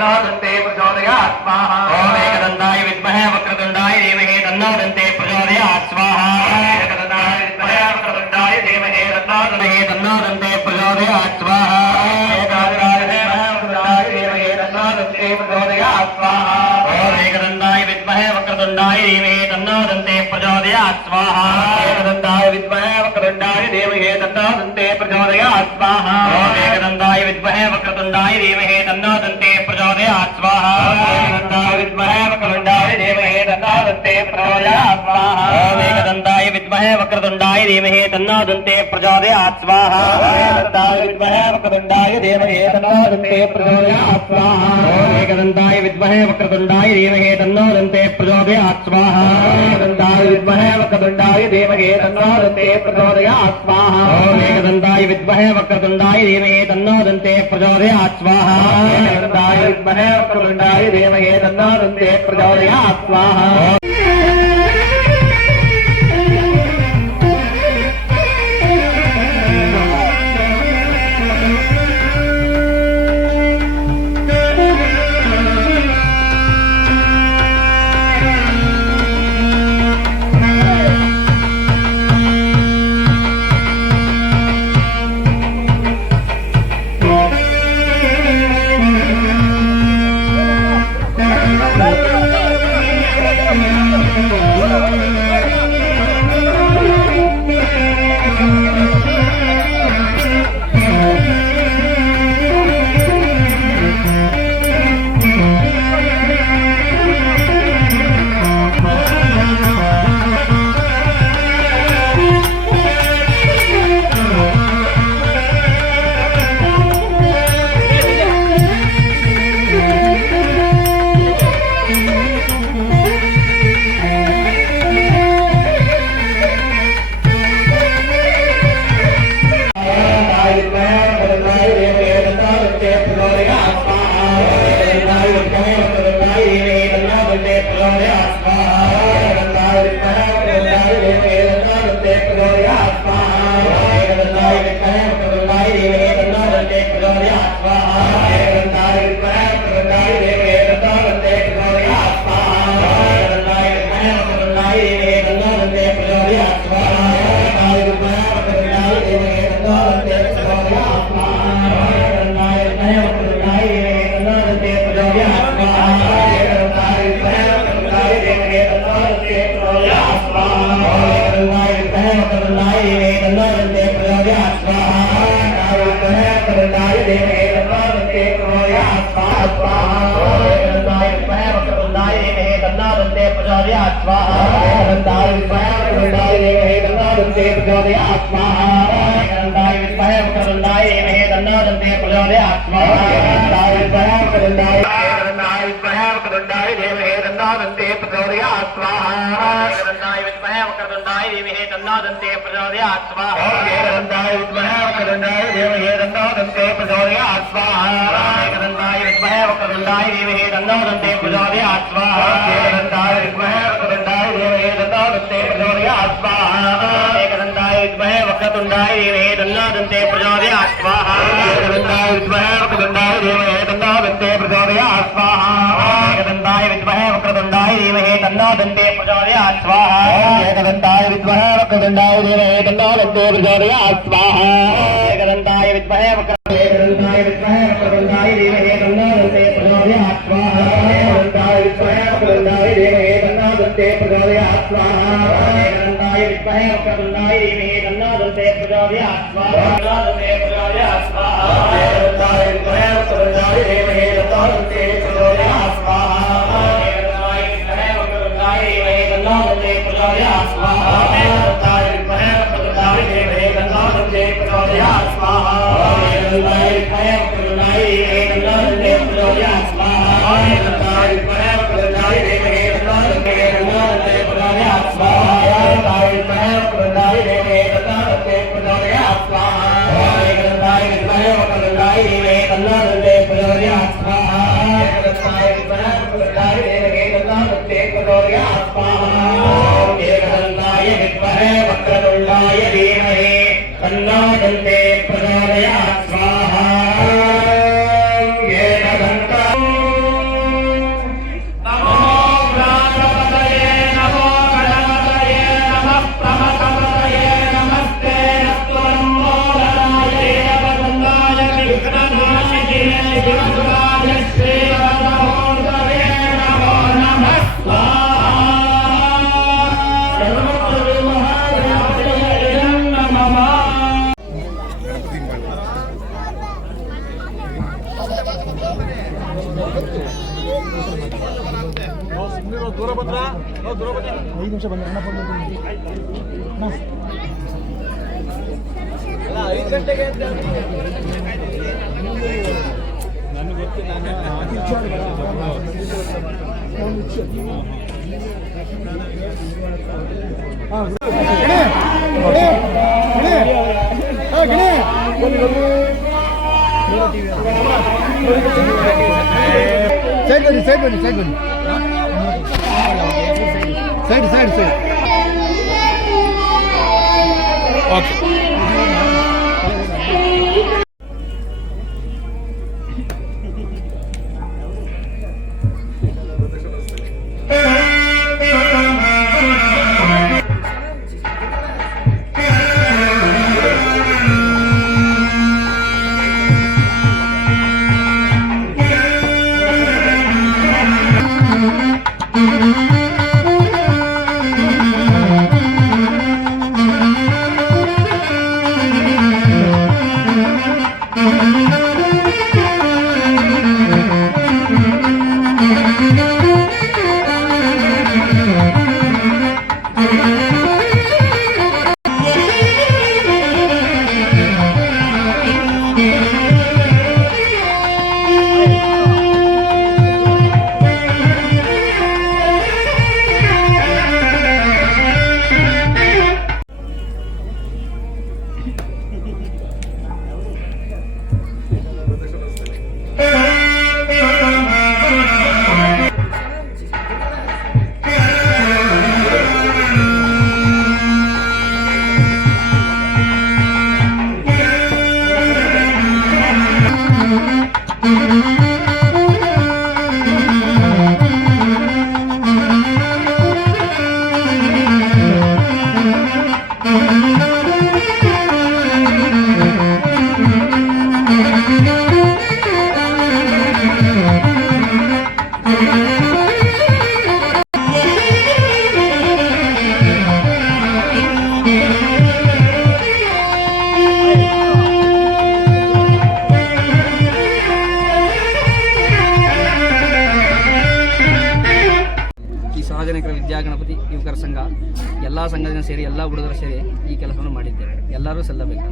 तन्नो दन्ते प्रचोदयात् स्वाहा ओम एकदन्ताय विद्महे वक्रतुण्डाय धीमहि तन्नो दन्ते प्रचोदयात् स्वाहा एकदन्ताय विद्महे वक्रतुण्डाय धीमहि तन्नो दन्ते प्रचोदयात् स्वाहा एकदन्ताय विद्महे वक्रतुण्डाय धीमहि तन्नो दन्ते प्रचोदयात् स्वाहा ओम एकदन्ताय विद्महे वक्रतुण्डाय धीमहि तन्नो दन्ते प्रचोदयात् स्वाहा एकदन्ताय विद्महे वक्रतुण्डाय धीमहि तन्नो दन्ते प्रचोदयात् स्वाहा ओम एकदन्ताय विद्महे वक्रतुण्डाय धीमहि तन्नो दन्ते प्रचोदयात् स्वाहा एकदन्ताय विद्महे वक्रतुण्डाय धीमहि तन्नो दन्ते प्रचोदयात् स्वाहा ओम एकदन्ताय विद्महे वक्रतुण्डाय धीमहि तन्नो दन्ते प्रचोदयात् स्वाहा एकदन्ताय विद्महे वक्रतुण्डाय धीमहि तन्नो दन्ते प्रचोदयात् स्वाहा ओम एकदन्ताय विद्महे वक्रतुण्डाय धीमहि तन्नो दन्ते प्रचोदयात् स्वाहा एकदन्ताय विद्महे वक्रतुण्डाय धीमहि तन्नो दन्ते प्रचोदयात् स्वाहा ओम एकदन्ताय विद्महे वक्रतुण्डाय धीमहि तन्नो दन्ते प्रचोदयात् स्वाहा एकदन्ताय विद्महे वक्रतुण्डाय धीमहि तन्नो दन्ते प्रचोदयात् स्वाहा स्वाहा ದೂರ ಬಂದ್ರ 5 ನಿಮಿಷ ಬಂದ ಅಣ್ಣ ಫೋನ್ ಮಾಡ್ತೀನಿ 5 ಗಂಟೆಗೆ ಅಂತ ನನಗೆ ಗೊತ್ತು ಸೈಡ್ ಬನ್ನಿ ಸೈಡ್ ಓಕೆ ಸಾರ್ವಜನಿಕರ ವಿದ್ಯಾಗಣಪತಿ ಯುವಕರ ಸಂಘ ಎಲ್ಲ ಸಂಘದಿಂದ ಸೇರಿ ಎಲ್ಲ ಹುಡುಗರು ಸೇರಿ ಈ ಕೆಲಸವನ್ನು ಮಾಡಿದ್ದೇವೆ. ಎಲ್ಲರೂ ಸಲ್ಲಬೇಕು.